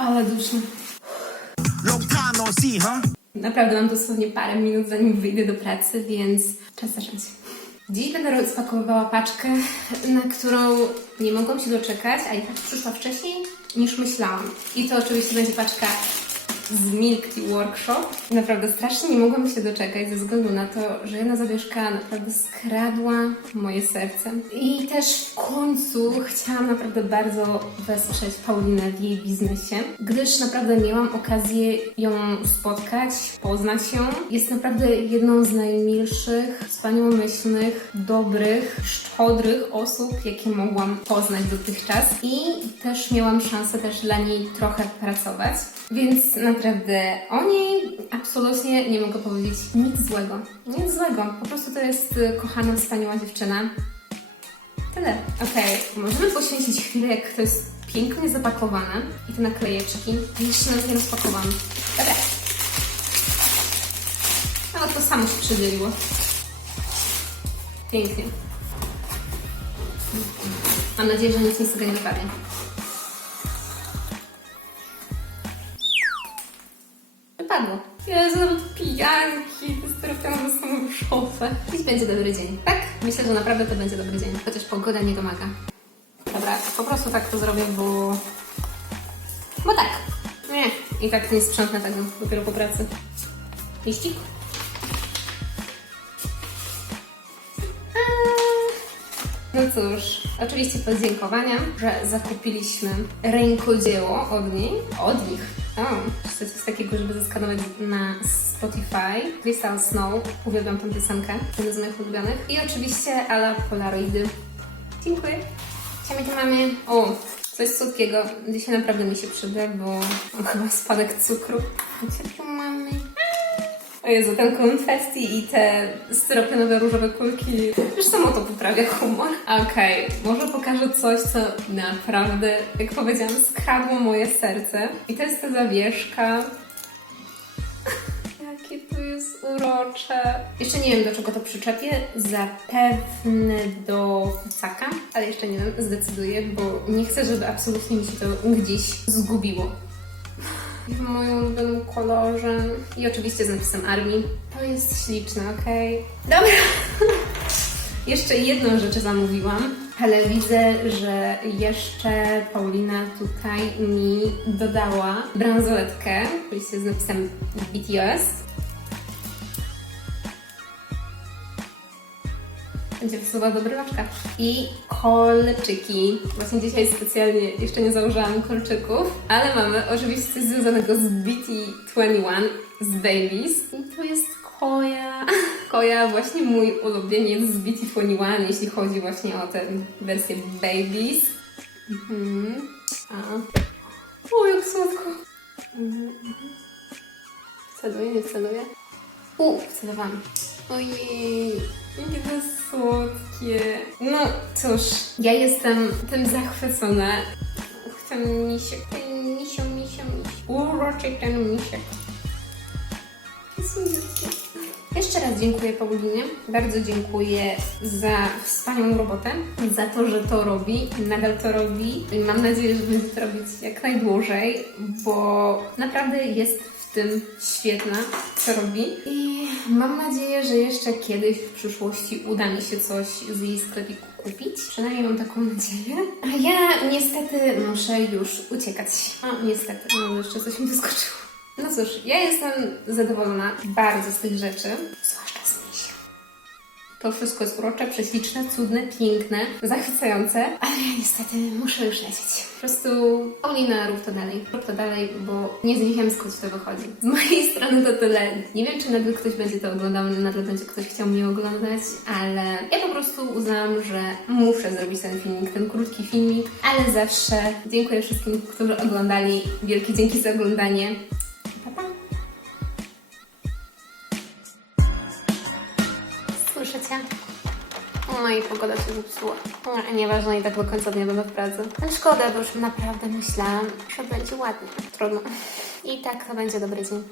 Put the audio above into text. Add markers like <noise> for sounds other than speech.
Ale duszno. No? Naprawdę mam dosłownie parę minut, zanim wyjdę do pracy, więc czas zacząć. Dziś będę rozpakowywała paczkę, na którą nie mogłam się doczekać, a i tak przyszła wcześniej niż myślałam. I to oczywiście będzie paczka z Milk Tea Workshop. Naprawdę strasznie nie mogłam się doczekać ze względu na to, że jedna zawieszka naprawdę skradła moje serce. I też w końcu chciałam naprawdę bardzo wesprzeć Paulinę w jej biznesie, gdyż naprawdę miałam okazję ją spotkać, poznać ją. Jest naprawdę jedną z najmilszych, wspaniałomyślnych, dobrych, szczodrych osób, jakie mogłam poznać dotychczas i też miałam szansę też dla niej trochę pracować. Więc naprawdę o niej absolutnie nie mogę powiedzieć nic złego. Nic złego. Po prostu to jest y, kochana, wspaniała dziewczyna. Tyle. Okej, możemy poświęcić chwilę, jak to jest pięknie zapakowane i te naklejeczki. Jeszcze nawet nie rozpakowałam. Dobra. No to samo się przedzieliło. Pięknie. Mam nadzieję, że nic nie sobie nie wypadnie. Wypadło. Jezu, pijanki, te styropianowe są różowe. Dziś będzie dobry dzień, tak? Myślę, że naprawdę to będzie dobry dzień, chociaż pogoda nie domaga. Dobra, po prostu tak to zrobię, bo... Bo tak. Nie, i tak nie sprzątnę tego dopiero po pracy. Liścik? No cóż, oczywiście podziękowania, że zakupiliśmy rękodzieło od niej. Od nich. O, coś jest takiego, żeby zaskanować na Spotify. Crystal Snow. Uwielbiam tę piosenkę. Jeden z moich ulubionych. I oczywiście Ala Polaroidy. Dziękuję. My tu mamy? O, coś słodkiego. Dzisiaj naprawdę mi się przyda, bo mam <laughs> chyba spadek cukru. Co tu mamy? O Jezu, ten konfetti i te styropianowe różowe kulki już samo to poprawia humor. Okej, może pokażę coś, co naprawdę, jak powiedziałam, skradło moje serce. I to jest ta zawieszka. <laughs> Jakie to jest urocze. Jeszcze nie wiem, do czego to przyczepię. Zapewne do plecaka, ale jeszcze nie zdecyduję, bo nie chcę, żeby absolutnie mi się to gdzieś zgubiło w moim ulubionym kolorze. I oczywiście z napisem Armii. To jest śliczne, okej? Dobra. <laughs> jeszcze jedną rzecz zamówiłam, ale widzę, że jeszcze Paulina tutaj mi dodała bransoletkę, oczywiście z napisem BTS. Będzie wysuwa dobrywaczka. I kolczyki. Właśnie dzisiaj specjalnie jeszcze nie założyłam kolczyków, ale mamy oczywiście coś związanego z BT21, z Babies. I to jest Koja. <laughs> Koja, właśnie mój ulubieniec z BT21, jeśli chodzi właśnie o tę wersję Babies. Mhm. A. O, jak słodko. Mhm. mhm. Wceluję, nie wceluję? U, wcelowałam. Ojej, jakie to jest słodkie. No cóż, ja jestem tym zachwycona. Chcę misiek, ten misio, misio, misio. Uroczy ten misiek. Słodkie. Jeszcze raz dziękuję Paulinie. Bardzo dziękuję za wspaniałą robotę, za to, że to robi, nadal to robi i mam nadzieję, że będzie to robić jak najdłużej, bo naprawdę jest tym świetna, co robi. I mam nadzieję, że jeszcze kiedyś w przyszłości uda mi się coś z jej sklepiku kupić. Przynajmniej mam taką nadzieję. A ja niestety muszę już uciekać. O, niestety. No, jeszcze coś mi wyskoczyło. No cóż, ja jestem zadowolona bardzo z tych rzeczy, zwłaszcza. To wszystko jest urocze, prześliczne, cudne, piękne, zachwycające, ale ja niestety muszę już lecieć. Po prostu, Paulina, rób to dalej. Rób to dalej, bo nie z niechemsko ci to wychodzi. Z mojej strony to tyle. Nie wiem, czy nadal ktoś będzie to oglądał, nadal będzie ktoś chciał mnie oglądać, ale ja po prostu uznałam, że muszę zrobić ten filmik, ten krótki filmik, ale zawsze dziękuję wszystkim, którzy oglądali. Wielkie dzięki za oglądanie. Słyszycie? No i pogoda się zepsuła. Nieważne, i tak do końca dnia będę w pracy. Ale szkoda, bo już naprawdę myślałam, że będzie ładnie. Trudno. I tak to będzie dobry dzień.